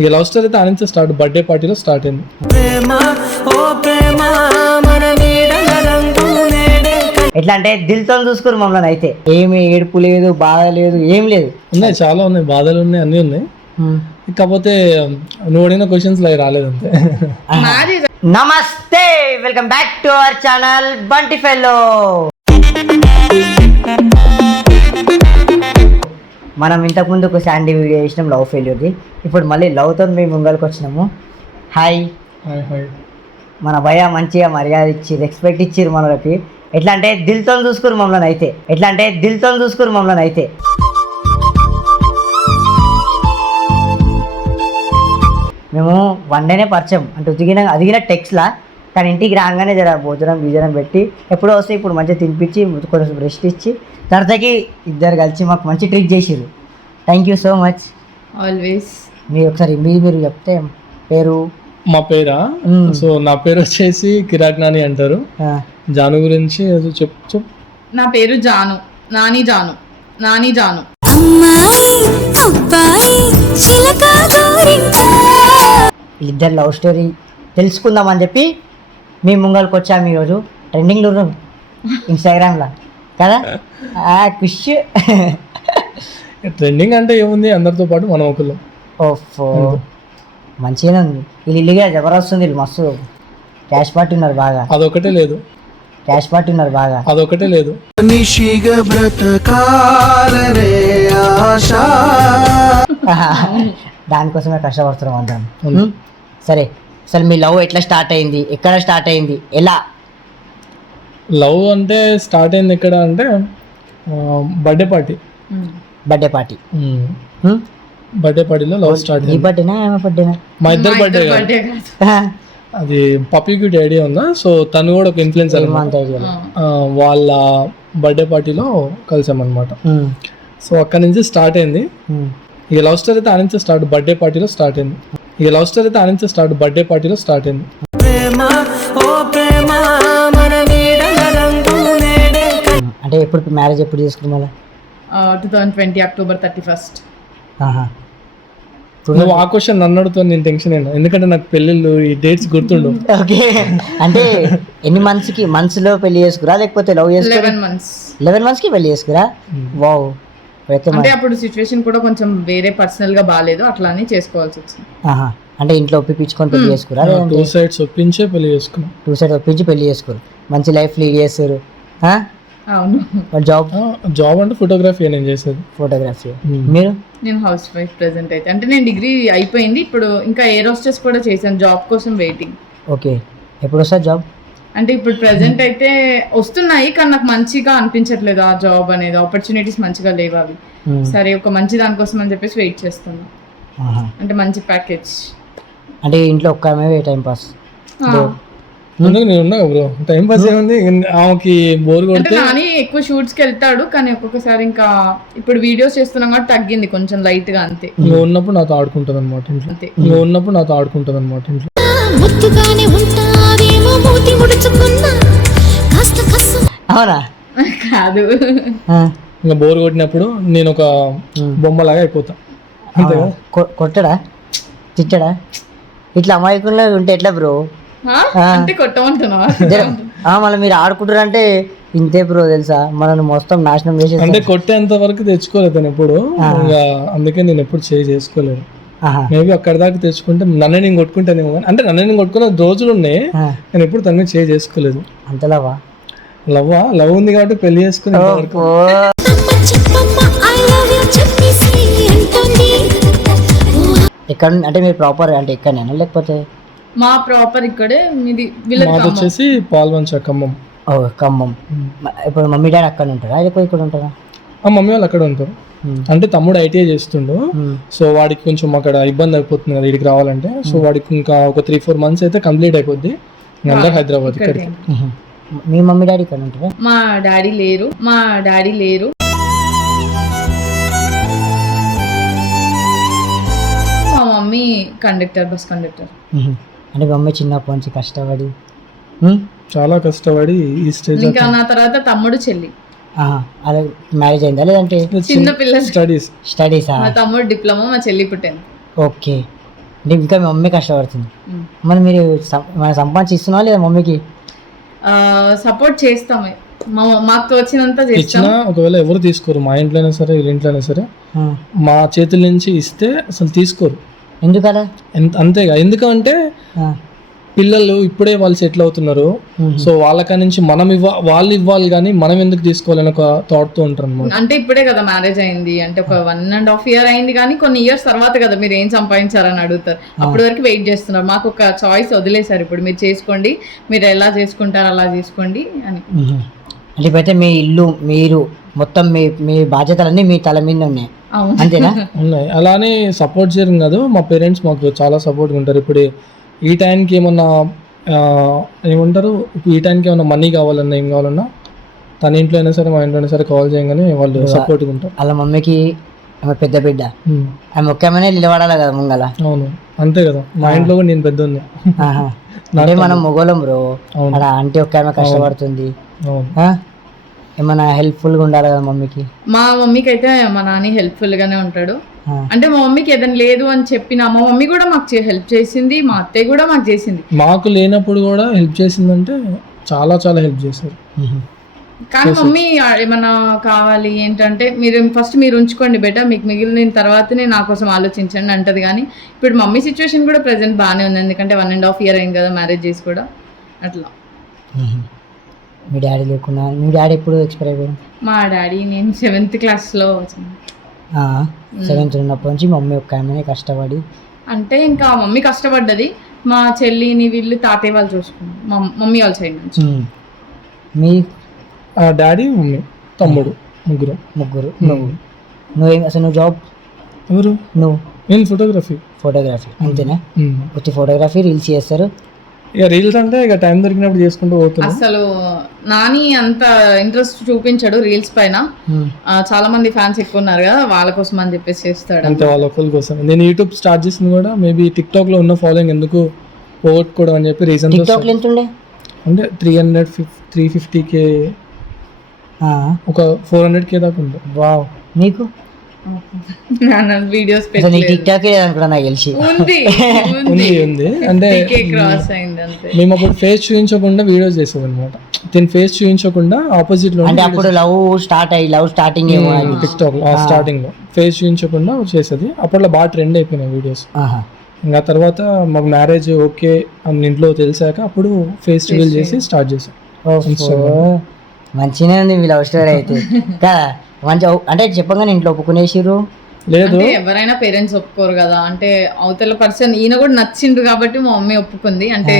ఇక love story అయితే ఆనించే start, birthday పార్టీలో స్టార్ట్ అయింది. ఎట్లా అంటే దిల్తో చూసుకురు మమ్మల్ని. అయితే ఏమి ఏడుపు లేదు, బాధ లేదు, ఏం లేదు. ఉన్నాయి, చాలా ఉన్నాయి, బాధలు ఉన్నాయి, అన్నీ ఉన్నాయి. కాకపోతే నువ్వు అడిగిన క్వశ్చన్స్ అవి రాలేదు అంతే. నమస్తే, welcome back to our channel Bunty fellow. మనం ఇంతకుముందు ఒక శాండీ వీడియో చేసినాం లవ్ ఫెయిల్యూర్ది. ఇప్పుడు మళ్ళీ లవ్తో మేము ముంగల్కి వచ్చినాము. Hi hi. మన భయ మంచిగా మర్యాద ఇచ్చి రెస్పెక్ట్ ఇచ్చిర్రు మనకి. ఎట్లా అంటే దిల్తో చూసుకురు మమ్మల్ని. అయితే ఎట్లా అంటే దిల్తో చూసుకురు మమ్మల్ని. అయితే మేము వన్ డేనే పరిచయం అంటే అదిగిన టెక్స్ట్లా, కానీ ఇంటికి రాగానే జర భోజనం గీజనం పెట్టి ఎప్పుడో వస్తే ఇప్పుడు మంచిగా తినిపించి కొంచెం రెస్ట్ ఇచ్చి తర్వాతకి ఇద్దరు కలిసి మాకు మంచి ట్రీట్ చేసిర్రు. Thank you so much. Always. మీరు ఒకసారి మీరు చెప్తే పేరు. మా పేరా? సో నా పేరు వచ్చేసి కిరాక్ నాని అంటారు. జాను గురించి చెప్పు. నా పేరు జాను, నాని జాను. వీళ్ళిద్దరు లవ్ స్టోరీ తెలుసుకుందామని చెప్పి మేము ముంగల్కి వచ్చాము. ఈరోజు ట్రెండింగ్లో ఉన్నాం ఇన్స్టాగ్రామ్లో కదా. ఖుష్. ట్రెండింగ్ అంటే ఏముంది, అందరితో పాటు మనం ఒకళ్ళు. ఓఫో, మంచిగానే ఉంది. వీళ్ళు ఇల్లుగా జబర్దస్త్, వీళ్ళు మస్తు క్యాష్ పార్టీ ఉన్నారు బాగా. అదొకటే లేదు. దానికోసమే కష్టపడుతున్నాం అంటాను. సరే, అసలు మీ లవ్ ఎట్లా స్టార్ట్ అయింది, ఎక్కడ స్టార్ట్ అయింది, ఎలా? లవ్ అంటే స్టార్ట్ అయింది ఎక్కడ అంటే బర్త్డే పార్టీలో లవ్ స్టార్ట్ అయింది. బర్త్డేనా బర్త్డేనా? మా ఇద్దరు బర్త్డే. అది పప్పీ క్యూటీ ఐడియా ఉందా? సో తను కూడా ఒక ఇన్ఫ్లుయెన్సర్, వాళ్ళ బర్త్డే పార్టీలో కలిసామన్నమాట. సో అక్కడ నుంచి స్టార్ట్ అయింది. ఇక లవ్ స్టోరీ అయితే ఆనించే స్టార్ట్, బర్త్డే పార్టీలో స్టార్ట్ అయింది. అంటే ఎప్పుడు మ్యారేజ్ ఎప్పుడు చేసుకున్నా? 2020 అక్టోబర్ 31. నువ్వు ఆ క్వశ్చన్ నన్ను అడుగుతావు, నేను టెన్షన్ అయినా, ఎందుకంటే నాకు పెళ్ళిళ్ళు ఈ డేట్స్ గుర్తుండు. ఓకే, అంటే ఎన్ని మంత్స్లో పెళ్లి చేసుకురా లేకపోతే లవ్ చేసుకురా? 11 months కి పెళ్లి చేసుకురా? వావ్. అంటే అప్పుడు సిచ్యువేషన్ కూడా కొంచెం వేరే పర్సనల్ గా బాగాలేదు, అట్లా అని చేసుకోవాల్సి వచ్చింది. అంటే ఇంట్లో ఒప్పించుకొని పెళ్లి చేసుకురా? 2 sides ఒప్పించే పెళ్లి చేసుకున్నాం. 2 sides ఒప్పించి పెళ్లి చేసుకోరు. మంచి లైఫ్ లీడ్ చేస్తారు. అవును. జాబ్ అంటే ఫోటోగ్రఫీ నేను చేసేది. ఫోటోగ్రఫీ. మీరు? నేను హౌస్ వైఫ్ ప్రెసెంట్ అయితే. అంటే నేను డిగ్రీ అయిపోయింది, ఇప్పుడు ఇంకా ఎయిర్ హోస్టెస్ కూడా చేశాను, జాబ్ కోసం వెయిటింగ్. ఓకే, ఎప్పుడు వస్తారు జాబ్? అంటే ఇప్పుడు ప్రెసెంట్ అయితే వస్తున్నాయి, కానీ నాకు మంచిగా అనిపించట్లేదు ఆ జాబ్ అనేది, ఆపర్చునిటీస్ మంచిగా లేవు అవి. సరే, ఒక మంచి దానికోసం అని చెప్పేసి వెయిట్ చేస్తున్నా. అంటే మంచి ప్యాకేజ్. అంటే ఇంట్లో ఒక్క టైం పాస్? నేను ఉన్నా బ్రో, టైం పాస్ ఏముంది, ఆమెకి బోర్ కొడితే. కానీ ఎక్కువ షూట్స్ కి వెళ్తాడు, కానీ ఒక్కొక్కసారి ఇంకా ఇప్పుడు వీడియోస్ చేస్తున్నాం కాబట్టి తగ్గింది కొంచెం లైట్ గా, అంతే. నువ్వు ఉన్నప్పుడు నాతో ఆడుకుంటుంది అనమాట ఇంట్లో. అవునా? కాదు, ఇంకా బోర్ కొట్టినప్పుడు నేను ఒక బొమ్మలాగా అయిపోతా. కొట్టడా, తిట్టడా? ఇట్లా అమాయకుల్లో ఉంటే ఎట్లా బ్రో? అంటే కొట్టమంటున్నావా? మళ్ళీ మీరు ఆడుకుంటారు అంటే ఇంతే బ్రో, తెలుసా? మనల్ని మొత్తం నాశనం చేసి. అంటే కొట్టేంత వరకు తెచ్చుకోలేదు ఎప్పుడు, అందుకే నేను ఎప్పుడు చేసుకోలేదు. మేబీ అక్కడ దాకా తెచ్చుకుంటే నన్ను నేను కొట్టుకుంటానేమో, అంటే నన్ను నేను కొట్టుకునే రోజులు ఉన్నాయి, నేను ఎప్పుడు తన మీద చేసుకోలేదు. అంత లవ్ ఉంది కాబట్టి పెళ్లి చేసుకుని. ఎక్కడ అంటే మీరు ప్రాపర్ అంటే ఎక్కడైనా లేకపోతే? మా ప్రాపర్ ఇక్కడే, వచ్చేసి పాల్వంచ, ఖమ్మం. ఖమ్మం. ఇప్పుడు మమ్మీ డాడీ అక్కడ ఉంటారా లేకపోతే ఇక్కడ ఉంటారా? మమ్మీ వాళ్ళు అక్కడ ఉంటారు. అంటే తమ్ముడు ఐటీఐ చేస్తుండు, సో వాడికి కొంచెం అక్కడ ఇబ్బంది అయిపోతుంది కదా ఇక్కడికి రావాలంటే. సో వాడికి ఇంకా ఒక 3-4 months అయితే కంప్లీట్ అయిపోద్ది. అందరూ హైదరాబాద్. ఇక్కడికి మీ మమ్మీ డాడీ ఇక్కడ ఉంటారా? మా డాడీ లేరు. మా మమ్మీ కండక్టర్, బస్ కండక్టర్. అంటే మమ్మీ చిన్నప్పటి నుంచి కష్టపడి, చాలా కష్టపడి ఈ స్టేజ్. ఇంకా నా తర్వాత తమ్ముడు, చెల్లి. అలా మ్యారేజ్ అయిందా లేదంటే చిన్న పిల్ల? స్టడీస్. మా తమ్ముడు డిప్లొమా, మా చెల్లి పుట్టింది. ఓకే, అంటే ఇంకా మీ మమ్మీ కష్టపడుతుంది. మరి మీరు మన సంపాదించి ఇస్తున్నా లేదా మమ్మీకి? సపోర్ట్ చేస్తాము, మాకు తోచినంత చేస్తాం. ఇచ్చినా ఒకవేళ ఎవరు తీసుకోరు, మా ఇంట్లో అయినా సరే వీళ్ళ ఇంట్లో అయినా సరే మా చేతుల నుంచి ఇస్తే అసలు తీసుకోరు. ఎందుకలా? అంతేగా, ఎందుకంటే పిల్లలు ఇప్పుడే వాళ్ళు సెటిల్ అవుతున్నారు, సో వాళ్ళక నుంచి మనం వాళ్ళు ఇవ్వాలి కానీ మనం ఎందుకు తీసుకోవాలని ఒక థాట్ తో ఉంటారు అనమాట. అంటే ఇప్పుడే కదా మ్యారేజ్ అయింది, అంటే ఒక 1.5 year అయింది, కానీ కొన్ని ఇయర్స్ తర్వాత కదా మీరు ఏం సంపాదించారని అడుగుతారు. అప్పటి వరకు వెయిట్ చేస్తున్నారు. మాకు ఒక చాయిస్ వదిలేశారు, ఇప్పుడు మీరు చేసుకోండి, మీరు ఎలా చేసుకుంటారు అలా చేసుకోండి అని. అంటే ఇప్పుడైతే మీ ఇల్లు, మీరు మొత్తం మీ బాధ్యతలన్నీ మీ తల మీద ఉన్నాయి, అంతేనా? ఉన్నాయి. అలానే సపోర్ట్ చేయడం కాదు, మా పేరెంట్స్ మాకు చాలా సపోర్ట్గా ఉంటారు. ఇప్పుడు ఈ టైంకి ఏమన్నా ఏమంటారు, ఈ టైంకి ఏమన్నా మనీ కావాలన్నా ఏం కావాలన్నా తన ఇంట్లో అయినా సరే మా ఇంట్లో అయినా సరే కాల్ చేయగానే వాళ్ళు సపోర్ట్గా ఉంటారు. వాళ్ళ మమ్మీకి ఆమె పెద్ద బిడ్డ, ఆమె ఒక్కమనే నిలబడాలి కదా ముంగల. అవును, అంతే కదా. మా ఇంట్లో కూడా నేను పెద్ద ఉంది. అంటే మనం మొగోళం బ్రో, అక్కడ అంటే ఒక్క ఆమె కష్టపడుతుంది, ఏమన్నా హెల్ప్ఫుల్గా ఉండాలి కదా మమ్మీకి. మా మమ్మీకి అయితే మా నాని హెల్ప్ఫుల్ గానే ఉంటాడు. అంటే మా మమ్మీకి ఏదైనా లేదు అని చెప్పిన మా మమ్మీ కూడా మాకు హెల్ప్ చేసింది, మా అత్తయ్య కూడా మాకు చేసింది. మాకు లేనప్పుడు కూడా హెల్ప్ చేసిందంటే చాలా చాలా హెల్ప్ చేశారు. కానీ మమ్మీ ఏమన్నా కావాలి ఏంటంటే మీరు ఉంచుకోండి బెటర్, మీకు మిగిలిన తర్వాతనే నా కోసం ఆలోచించండి అంటది. కానీ ఇప్పుడు మమ్మీ సిచ్యువేషన్ కూడా ప్రెసెంట్ బాగానే ఉంది, ఎందుకంటే 1.5 year అయింది కదా మ్యారేజ్ చేసి కూడా అట్లా. మీ డాడీ లేకున్నా, మీ డాడీ ఎప్పుడు ఎక్స్పైర్ అయిపోయారు? మా డాడీ నేను 7th classలో 7th ఉన్నప్పటి నుంచి మమ్మీ ఒక్క ఆమెనే కష్టపడి, అంటే ఇంకా మమ్మీ కష్టపడ్డది, మా చెల్లిని వీళ్ళు తాతయ్య వాళ్ళు చూసుకున్నారు, మమ్మీ వాళ్ళ సైడ్ నుంచి. మీ డాడీ, మమ్మీ, తమ్ముడు, ముగ్గురు. నువ్వు జాబ్? ఎవరు? నువ్వు? నేను ఫోటోగ్రఫీ అంతేనా? వచ్చి ఫోటోగ్రఫీ రీల్స్ చేస్తారు. ఇక రీల్స్ అంటే ఇక టైం దొరికినప్పుడు చేసుకుంటూ పోతున్నా. అసలు నాని అంత ఇంట్రెస్ట్ చూపించాడు రీల్స్ పైన, చాలా మంది ఫ్యాన్స్ ఎక్కువ ఉన్నారు కదా వాళ్ళ కోసం అని చెప్పేసి చేస్తాడు, అంతే వాళ్ళ ఫుల్ కోసం. నేను యూట్యూబ్ స్టార్ట్ చేసింది కూడా మేబీ టిక్టాక్ లో ఉన్న ఫాలోయింగ్ ఎందుకు పోగొట్టుకోవడం అని చెప్పి రీజన్. టిక్టాక్ ఎంత ఉండే అంటే 350K, ఒక 400K దాకా ఉంది. వావ్. నీకు వీడియోస్ టిక్టాక్ అనుకున్నా నాకు తెలిసి ఉంది. అంటే మేము అప్పుడు ఫేస్ చూపించకుండా వీడియోస్ చేసాం అనమాట. దీని ఫేస్ చూపించకుండా ఆపోజిట్ లో, అంటే అప్పుడు లవ్ స్టార్టింగ్ టిక్టాక్ స్టార్టింగ్ లో ఫేస్ చూపించకుండా చేసేది. అప్పట్లో బాగా ట్రెండ్ అయిపోయినాయి వీడియోస్. ఇంకా తర్వాత మాకు మ్యారేజ్ ఓకే అని ఇంట్లో తెలిసాక అప్పుడు ఫేస్ రివీల్ చేసి స్టార్ట్ చేసాం. మంచిగానే ఉంది మీ లవ్ స్టోరీ అయితే కదా. మంచిగా అంటే చెప్పగానే ఇంట్లో ఒప్పుకునేసిర్రు? లేదు, ఎవరైనా పేరెంట్స్ ఒప్పుకోరు కదా, అంటే అవతల పర్సన్ ఈయన కూడా నచ్చిండు కాబట్టి మా మమ్మీ ఒప్పుకుంది. అంటే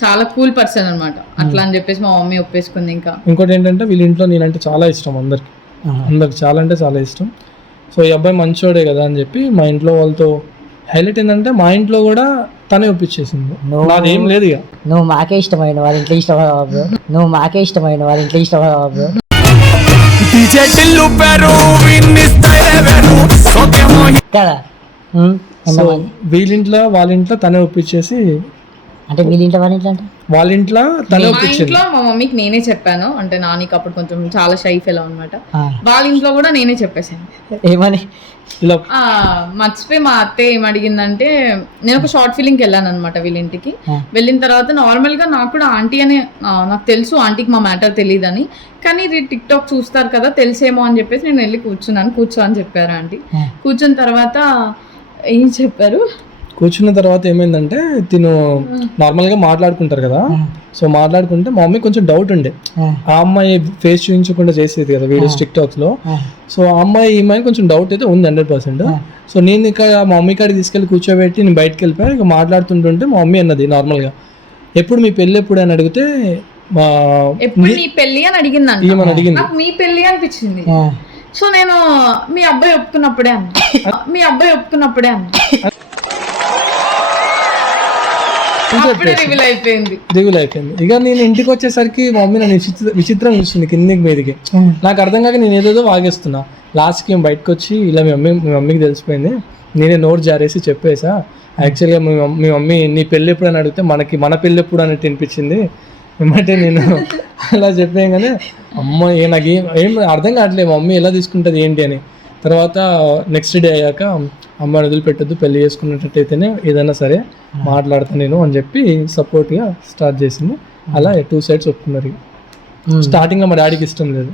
చాలా కూల్ పర్సన్ అనమాట, అట్లా అని చెప్పేసి మా మమ్మీ ఒప్పేసుకుంది. ఇంకా ఇంకోటి ఏంటంటే వీళ్ళ ఇంట్లో నేనంటే చాలా ఇష్టం, అందరికి చాలా అంటే చాలా ఇష్టం. సో ఈ అబ్బాయి మంచోడే కదా అని చెప్పి మా ఇంట్లో వాళ్ళతో హైలైట్ ఏంటంటే మా ఇంట్లో కూడా తనే ఒప్పించేసింది. నాదేం లేదు ఇక. నువ్వు మాకే ఇష్టమైన వాళ్ళ ఇంట్లో ఇష్టమైన కదా. వీళ్ళింట్లో వాళ్ళ ఇంట్లో తనే ఒప్పించేసి, అంటే వీళ్ళింట్లో వాళ్ళ ఇంట్లో తనే ఒప్పించింది. మా మమ్మీకి నేనే చెప్పాను, అంటే నానికి అప్పుడు కొంచెం చాలా షై ఫెలో అనమాట. వాళ్ళ ఇంట్లో కూడా నేనే చెప్పేసాను. ఏమని? మర్చిపోయి మా అత్తయ్య ఏం అడిగిందంటే, నేను ఒక షార్ట్ ఫిలింగ్కి వెళ్ళాను అనమాట వీళ్ళింటికి. వెళ్ళిన తర్వాత నార్మల్ గా నాకు కూడా ఆంటీ అనే నాకు తెలుసు, ఆంటీకి మా మ్యాటర్ తెలియదని, కానీ టిక్ టాక్ చూస్తారు కదా తెలిసేమో అని చెప్పేసి నేను వెళ్ళి కూర్చో అని చెప్పారు ఆంటీ. కూర్చున్న తర్వాత ఏం చెప్పారు, కూర్చున్న తర్వాత ఏమైందంటే తిను నార్మల్గా మాట్లాడుకుంటారు కదా. సో మాట్లాడుకుంటే మా మమ్మీ కొంచెం డౌట్ ఉండే, ఆ అమ్మాయి ఫేస్ చూపించకుండా చేసేది కదా వీడియోస్ టిక్ టాక్స్ లో. సో ఆ అమ్మాయి ఈ అమ్మాయి కొంచెం డౌట్ అయితే ఉంది 100%. సో నేను ఇక్కడ మా మమ్మీ కాడికి తీసుకెళ్ళి కూర్చోబెట్టి నేను బయటకు వెళ్ళిపోయి ఇక మాట్లాడుతుంటుంటే మా మమ్మీ అన్నది నార్మల్గా, ఎప్పుడు మీ పెళ్ళి ఎప్పుడు అని అడిగితే మీ పెళ్ళి అని అడిగింది. నాకు మీ పెళ్ళి అనిపించింది. సో నేను మీ అబ్బాయి ఒప్పుకున్నప్పుడే అన్న రివీల్ అయిపోయింది. ఇక నేను ఇంటికి వచ్చేసరికి మా మమ్మీ నన్ను విచిత్రం చూస్తుంది కిందికి మీదకి. నాకు అర్థం కాక నేను ఏదేదో వాగేస్తున్నా. లాస్ట్కి ఏం బయటకు వచ్చి ఇలా మీ మమ్మీకి తెలిసిపోయింది, నేనే నోట్ జారేసి చెప్పేసా. యాక్చువల్గా మీ మమ్మీ నీ పెళ్ళి ఎప్పుడు అని అడిగితే మన పెళ్ళి ఎప్పుడు అన్నట్టు అనిపించింది. ఏమంటే నేను అలా చెప్పాగానే అమ్మ నాకు ఏం అర్థం కావట్లేదు మమ్మీ ఎలా తీసుకుంటుంది ఏంటి అని. తర్వాత నెక్స్ట్ డే అయ్యాక అమ్మాయిని వదిలిపెట్టద్దు, పెళ్లి చేసుకున్నట్టయితేనే ఏదైనా సరే మాట్లాడతా నేను అని చెప్పి సపోర్ట్గా స్టార్ట్ చేసింది. అలా 2 sides ఒప్పుకున్నారు. స్టార్టింగ్లో మా డాడీకి ఇష్టం లేదు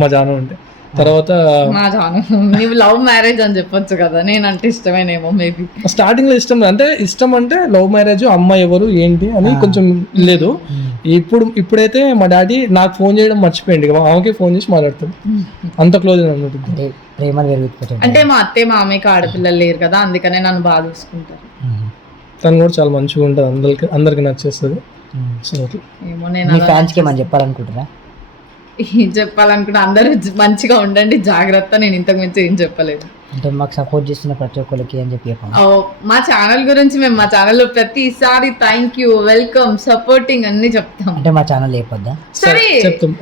మా జాను అంటే, తర్వాత మా జాను నీవు లవ్ మ్యారేజ్ అని చెప్పొచ్చు కదా, నేనంటే ఇష్టమేనేమో మేబీ. స్టార్టింగ్ లో ఇష్టం అంటే లవ్ మ్యారేజ్, అమ్మాయి ఎవరు ఏంటి అని కొంచెం లేదు. ఇప్పుడైతే మా డాడీ నాకు ఫోన్ చేయడం మర్చిపోయింది, ఆమెకే ఫోన్ చేసి మాట్లాడతాడు, అంత క్లోజ్ అన్నట్టు. ప్రేమలు పెరుగుతుంది. అంటే మా అత్తయ్య మామయ్యకి ఆడపిల్లలు లేరు కదా, అందుకనే నన్ను బాగా చూసుకుంటారు. తను కూడా చాలా మంచిగా ఉంటుంది, అందరికి నచ్చేస్తుంది. ఏమో నేను మీ ఫ్యాన్స్ కి ఏమని చెప్పాలనుకుంటారా? ఏం చెప్పాలనుకుంటే అందరూ మంచిగా ఉండండి, జాగ్రత్త. నేను ఇంతకు మించి ఏం చెప్పలేదు. అంటే మాకు సపోర్ట్ చేస్తున్న ప్రతి ఒక్కరికి అని చెప్పి చెప్పండి. మా ఛానల్ గురించి మేము మా ఛానల్లో ప్రతిసారి థ్యాంక్ యూ, వెల్కమ్, సపోర్టింగ్ అన్ని చెప్తాం. అంటే మా ఛానల్ లేకపోద్దా? సరే చెప్తాం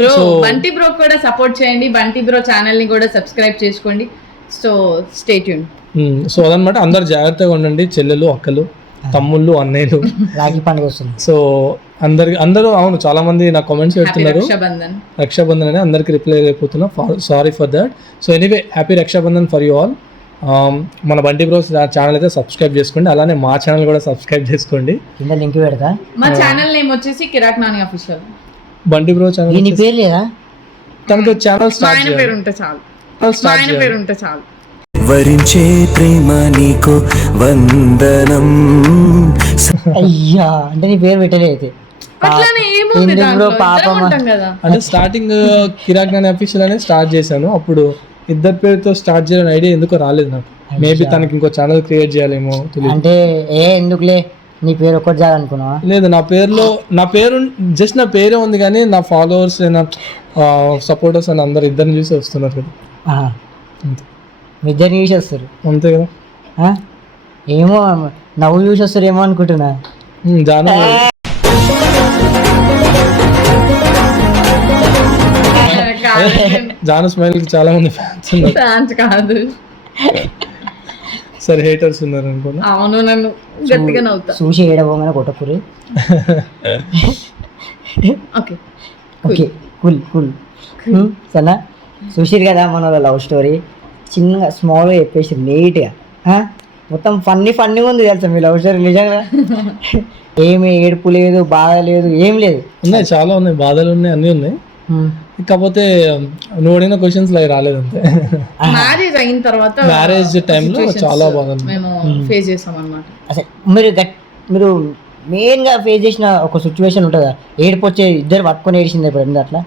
బ్రో, బంటి బ్రో కూడా సపోర్ట్ చేయండి, బంటి బ్రో ఛానల్ ని కూడా సబ్స్క్రైబ్ చేసుకోండి. So stay tune. సో అదనమాట, అందరు జాగ్రత్తగా ఉండండి, చెల్లెలు, అక్కలు, తమ్ముళ్ళు, అన్నయ్యలు. రాఖీ పండుగ వస్తుంది. సో అందరూ అవును, చాలా మంది నాకు కామెంట్స్ పెడుతున్నారు రక్షాబంధన్ అని, అందరికి రిప్లై అయిపోతున్నా, sorry for that. So anyway, happy Raksha Bandhan for you all. మన బంటి బ్రోస్ ఛానల్ అయితే సబ్స్క్రైబ్ చేసుకోండి, అలానే మా ఛానల్ కూడా సబ్స్క్రైబ్ చేసుకోండి. కింద లింక్ పెడతా. మా ఛానల్ నేమ్ వచ్చేసి Kiraak Nani official. Bunty bro channel నీ పేరు లేదా? తనకు ఛానల్ స్టార్ట్ పేరు ఉంటే చాలు. వరించే ప్రేమ నీకు వందనం. అయ్యా, అంటే నీ పేరు పెట్టలే అయితే. అంటే స్టార్టింగ్ కిరాక్ నాని అఫీషియల్ అనేది స్టార్ట్ చేశాను, అప్పుడు ఇద్దరు పేరుతో స్టార్ట్ చేయాలని ఐడియా ఎందుకో రాలేదు నాకు. మేబీ తనకి ఇంకో ఛానల్ క్రియేట్ చేయాలేమో తెలియదు. అంటే ఎందుకులే నీ పేరు ఒక్కటి చేయాలనుకున్నావా? లేదు, నా పేరు జస్ట్ నా పేరే ఉంది, కానీ నా ఫాలోవర్స్ సపోర్టర్స్ అని అందరు ఇద్దరిని చూసి వస్తున్నారు కదా. అంతే, మీ ఇద్దరిని చూసి వస్తారు అంతే కదా. ఏమో నవ్వు చూసి వస్తారు ఏమో అనుకుంటున్నా. జాను స్మైల్ కి చాలా మంది ఫ్యాన్స్ కాదు, సరే హేటర్స్ ఉన్నారు అనుకున్నా. అవును, నన్ను గట్టిగా నవ్వుతా చూసి ఏడవగానే కొట్టకూరి. Okay okay, cool cool. సరేనా, చూసిరు కదా మన లవ్ స్టోరీ, చిన్నగా స్మాల్గా చెప్పేసి నీట్గా, మొత్తం ఫన్నీ ఉంది తెలుసా మీ లవ్ స్టోరీ. నిజంగా ఏమి ఏడుపు లేదు, బాధ లేదు, ఏం లేదు. ఉన్నాయి, చాలా ఉన్నాయి, బాధలు ఉన్నాయి, అన్నీ ఉన్నాయి. కాకపోతే నువ్వు అడిగిన క్వశ్చన్స్ అవి రాలేదు అంతే. మ్యారేజ్ అయిన తర్వాత, మ్యారేజ్ టైంలో చాలా బాగా మేము ఫేస్ చేసాం అన్నమాట. అసలు మీరు మెయిన్గా ఫేస్ చేసిన ఒక సిచ్యువేషన్ ఉంటుందా? ఏడుపు వచ్చే ఇద్దరు పట్టుకొని ఏడిచింది ఎప్పుడు అట్లా?